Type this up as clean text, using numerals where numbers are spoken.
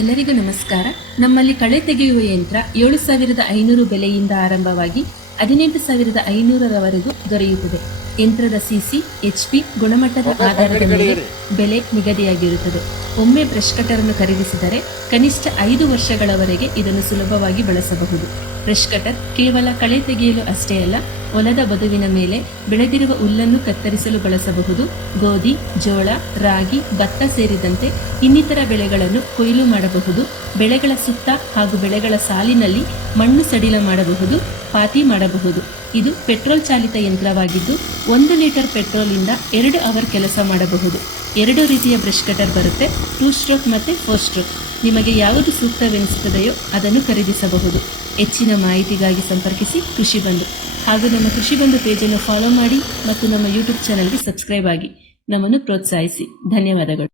ಎಲ್ಲರಿಗೂ ನಮಸ್ಕಾರ. ನಮ್ಮಲ್ಲಿ ಕಳೆ ತೆಗೆಯುವ ಯಂತ್ರ 7,500 ಬೆಲೆಯಿಂದ ಆರಂಭವಾಗಿ 18,500ರವರೆಗೂ ದೊರೆಯುತ್ತದೆ. ಯಂತ್ರದ ಸಿಸಿ, HP, ಗುಣಮಟ್ಟದ ಆಧಾರದ ಮೇಲೆ ಬೆಲೆ ನಿಗದಿಯಾಗಿರುತ್ತದೆ. ಒಮ್ಮೆ ಬ್ರಷ್ ಕಟರ್ ಅನ್ನು ಖರೀದಿಸಿದರೆ ಕನಿಷ್ಠ 5 ವರ್ಷಗಳವರೆಗೆ ಇದನ್ನು ಸುಲಭವಾಗಿ ಬಳಸಬಹುದು. ಬ್ರಷ್ ಕಟರ್ ಕೇವಲ ಕಳೆ ತೆಗೆಯಲು ಅಷ್ಟೇ ಅಲ್ಲ, ಹೊಲದ ಬದುವಿನ ಮೇಲೆ ಬೆಳೆದಿರುವ ಹುಲ್ಲನ್ನು ಕತ್ತರಿಸಲು ಬಳಸಬಹುದು. ಗೋಧಿ, ಜೋಳ, ರಾಗಿ, ಭತ್ತ ಸೇರಿದಂತೆ ಇನ್ನಿತರ ಬೆಳೆಗಳನ್ನು ಕೊಯ್ಲು ಮಾಡಬಹುದು. ಬೆಳೆಗಳ ಸುತ್ತ ಹಾಗೂ ಬೆಳೆಗಳ ಸಾಲಿನಲ್ಲಿ ಮಣ್ಣು ಸಡಿಲ ಮಾಡಬಹುದು, ಪಾತಿ ಮಾಡಬಹುದು. ಇದು ಪೆಟ್ರೋಲ್ ಚಾಲಿತ ಯಂತ್ರವಾಗಿದ್ದು 1 ಲೀಟರ್ ಪೆಟ್ರೋಲಿಂದ 2 ಅವರ್ ಕೆಲಸ ಮಾಡಬಹುದು. 2 ರೀತಿಯ ಬ್ರಷ್ ಕಟರ್ ಬರುತ್ತೆ, 2 ಸ್ಟ್ರೋಕ್ ಮತ್ತು 4 ಸ್ಟ್ರೋಕ್. ನಿಮಗೆ ಯಾವುದು ಸೂಕ್ತವೆನಿಸುತ್ತದೆಯೋ ಅದನ್ನು ಖರೀದಿಸಬಹುದು. ಹೆಚ್ಚಿನ ಮಾಹಿತಿಗಾಗಿ ಸಂಪರ್ಕಿಸಿ ಕೃಷಿ ಬಂಧು ಹಾಗೂ ನಮ್ಮ ಕೃಷಿ ಬಂಧು ಪೇಜನ್ನು ಫಾಲೋ ಮಾಡಿ ಮತ್ತು ನಮ್ಮ ಯೂಟ್ಯೂಬ್ ಚಾನಲ್ಗೆ ಸಬ್ಸ್ಕ್ರೈಬ್ ಆಗಿ ನಮ್ಮನ್ನು ಪ್ರೋತ್ಸಾಹಿಸಿ. ಧನ್ಯವಾದಗಳು.